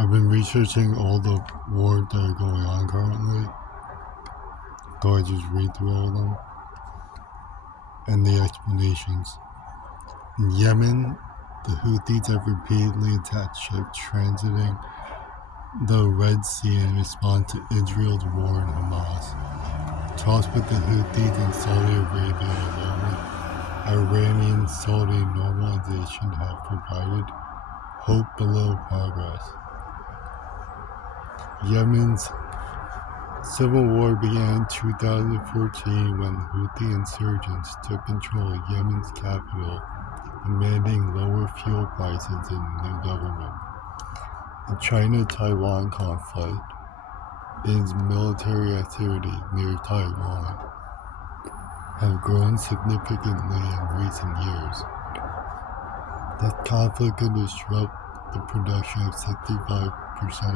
I've been researching all the wars that are going on currently. So I just read through all of them and the explanations. In Yemen, the Houthis have repeatedly attacked ships transiting the Red Sea in response to Israel's war in Hamas. Talks with the Houthis in Saudi Arabia along with Iranian-Saudi normalization have provided hope below progress. Yemen's civil war began in 2014 when Houthi insurgents took control of Yemen's capital, demanding lower fuel prices and a new government. The China-Taiwan conflict is military activity near Taiwan have grown significantly in recent years. This conflict could disrupt the production of 65%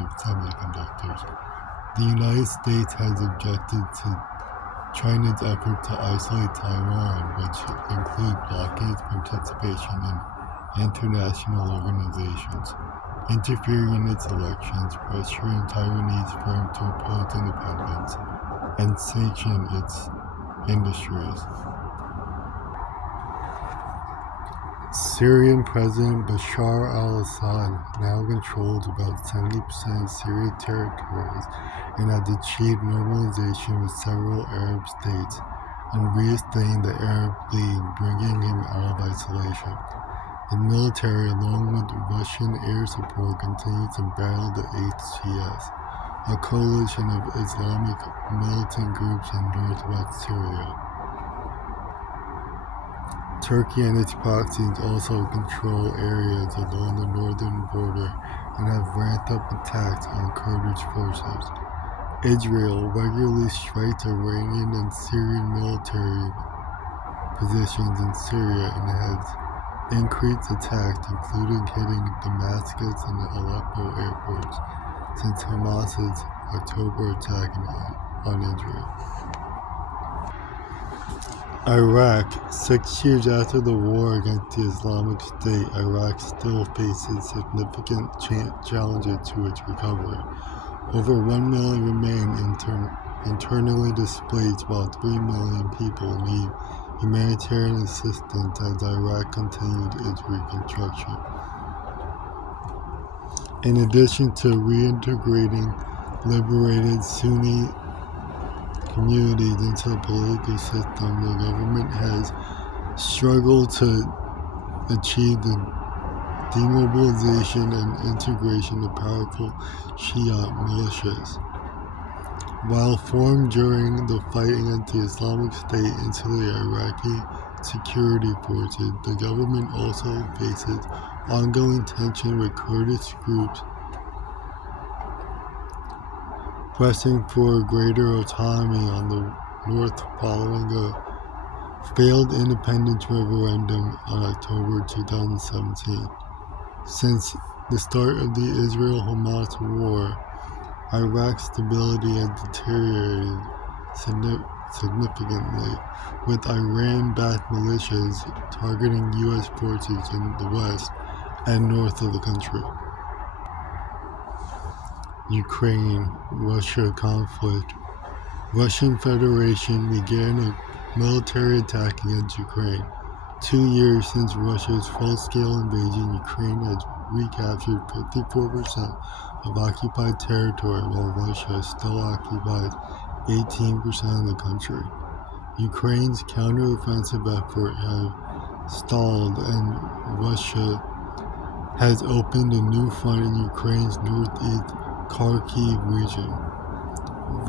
of semiconductors. The United States has objected to China's effort to isolate Taiwan, which include blocking its participation in international organizations, interfering in its elections, pressuring Taiwanese firms to oppose independence, and sanction its industries. Syrian President Bashar al-Assad now controls about 70% of Syrian territories and has achieved normalization with several Arab states and reinstating the Arab League, bringing him out of isolation. The military, along with Russian air support, continues to battle the HTS, a coalition of Islamic militant groups in northwest Syria. Turkey and its proxies also control areas along the northern border and have ramped up attacks on Kurdish forces. Israel regularly strikes Iranian and Syrian military positions in Syria and has increased attacks, including hitting Damascus and Aleppo airports, since Hamas's October attack on Israel. Iraq. 6 years after the war against the Islamic State, Iraq still faces significant challenges to its recovery. Over 1 million remain internally displaced, while 3 million people need humanitarian assistance as Iraq continued its reconstruction. In addition to reintegrating liberated Sunni communities into the political system, the government has struggled to achieve the demobilization and integration of powerful Shia militias. While formed during the fight against the Islamic State into the Iraqi security forces, the government also faces ongoing tension with Kurdish groups pressing for greater autonomy on the north following a failed independence referendum on October 2017. Since the start of the Israel-Hamas war, Iraq's stability has deteriorated significantly, with Iran-backed militias targeting U.S. forces in the west and north of the country. Ukraine-Russia conflict. Russian Federation began a military attack against Ukraine. 2 years since Russia's full-scale invasion, Ukraine has recaptured 54% of occupied territory, while Russia still occupies 18% of the country. Ukraine's counteroffensive effort has stalled, and Russia has opened a new front in Ukraine's northeast Kharkiv region.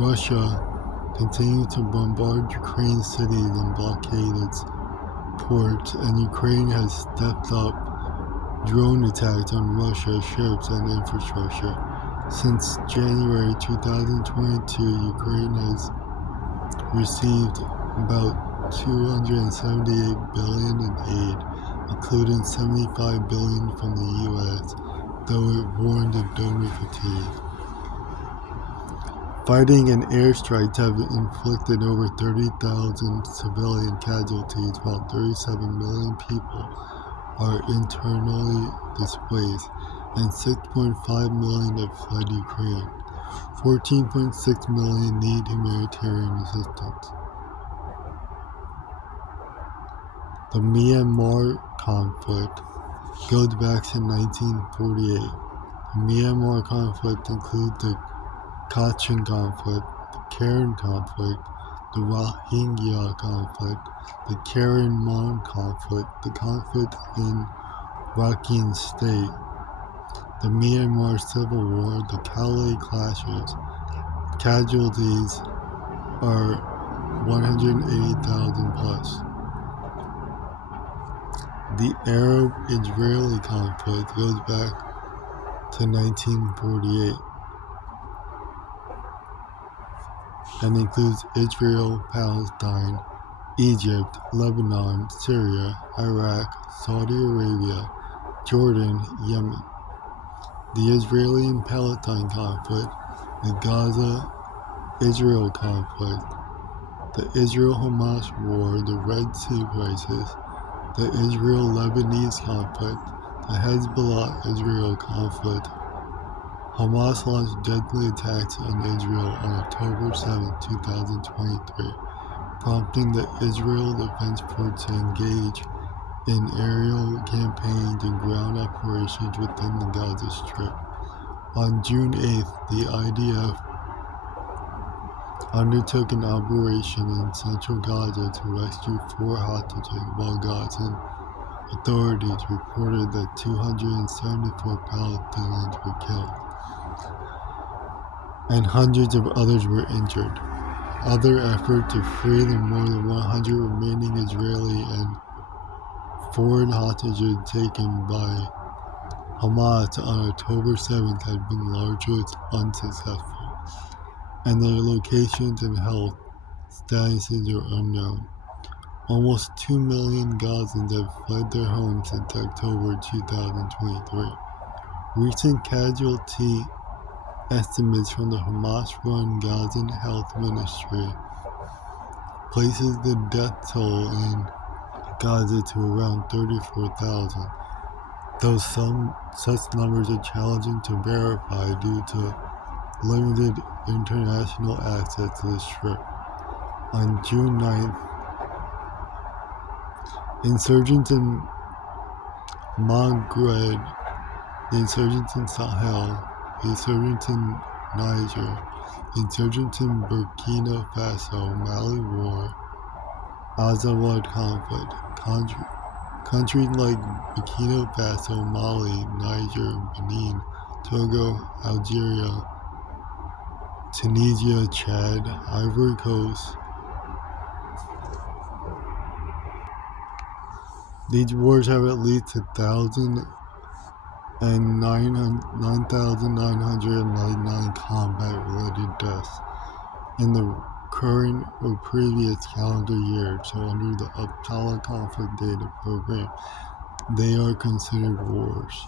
Russia continues to bombard Ukraine's cities and blockade its ports, and Ukraine has stepped up drone attacks on Russia's ships and infrastructure. Since January 2022, Ukraine has received about $278 billion in aid, including $75 billion from the U.S., though it warned of donor fatigue. Fighting and airstrikes have inflicted over 30,000 civilian casualties, while 37 million people are internally displaced. and 6.5 million have fled Ukraine. 14.6 million need humanitarian assistance. The Myanmar conflict goes back to 1948. The Myanmar conflict includes the Kachin conflict, the Karen conflict, the Rohingya conflict, the Karen Mon conflict, the conflict in Rakhine State, the Myanmar Civil War, the Calais clashes. Casualties are 180,000 plus. The Arab-Israeli conflict goes back to 1948 and includes Israel, Palestine, Egypt, Lebanon, Syria, Iraq, Saudi Arabia, Jordan, Yemen. The Israeli and Palestine conflict, the Gaza-Israel conflict, the Israel-Hamas war, the Red Sea crisis, the Israel-Lebanese conflict, the Hezbollah-Israel conflict. Hamas launched deadly attacks on Israel on October 7, 2023, prompting the Israel Defense Force to engage in aerial campaigns and ground operations within the Gaza Strip. On June 8th, the IDF undertook an operation in central Gaza to rescue 4 hostages, while Gazan authorities reported that 274 Palestinians were killed and hundreds of others were injured. Other efforts to free the more than 100 remaining Israeli and foreign hostages taken by Hamas on October 7th had been largely unsuccessful, and their locations and health statuses are unknown. Almost 2 million Gazans have fled their homes since October 2023. Recent casualty estimates from the Hamas-run Gazan Health Ministry places the death toll in Gaza to around 34,000, though such numbers are challenging to verify due to limited international access to the Strip. On June 9th, insurgents in Maghreb, the insurgents in Sahel, the insurgents in Niger, the insurgents in Burkina Faso, Mali War, Azawad conflict. Countries like Burkina Faso, Mali, Niger, Benin, Togo, Algeria, Tunisia, Chad, Ivory Coast. These wars have at least 9,999 combat-related deaths in the current or previous calendar year, so under the Uppsala Conflict Data Program, they are considered wars.